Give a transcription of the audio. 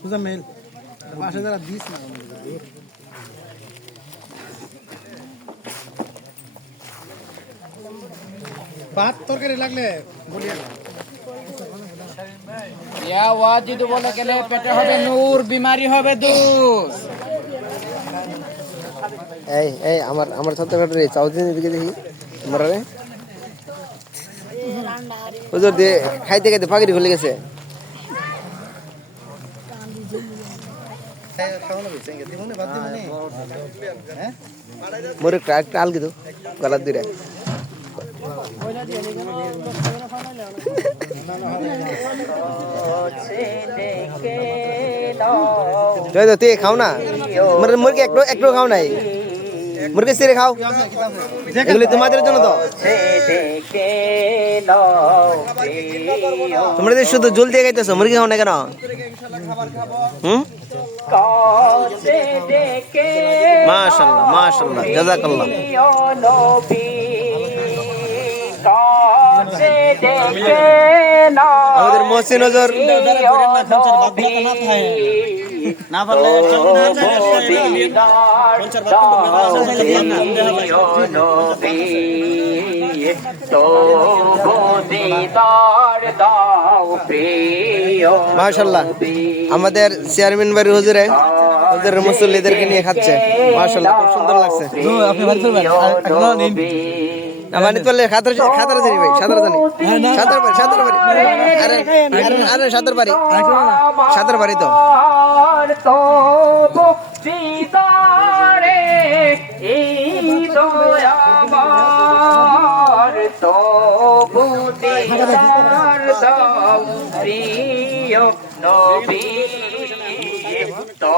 বুঝা মেল পাশে যারা দিস না ভাত তরকারি লাগলে বলি ইয়া ওয়াজিদ বলে গেলে পেটে হবে নূর বিমারি হবে দুষ এই এই আমার ছোটখাটো রে চাউদিন দিকে দেখি মারারে হুজুর দিয়ে খাইতে খাইতে পাগড়ি খুলে গেছে মোরে ক্র্যাক টাল গিয়ে গলাত দিরে জয় দতে খাও না মুরগি একটু খাও নাই মুরগি সিরে খাও এগুলি তোমাদের জন্য তো তোমরা যে শুধু জল দিয়ে খাইতেছো মুরগি খাও না কেন মাশাআল্লাহ মাশাআল্লাহ জাযাকাল্লাহ আমাদের মহসিন নজর না পারলে মাশাআল্লাহ আমাদের চেয়ারম্যান বাড়ির হুজুরে হুজুরের মুসল্লিদেরকে নিয়ে খাচ্ছে মাশাআল্লাহ খুব সুন্দর লাগছে আপনি ভালো চলবেন আমানি তোলে খাতার জানি ভাই সাঁতার জানি সাঁতার পারি আরে সাঁতার পারি তো নবী তো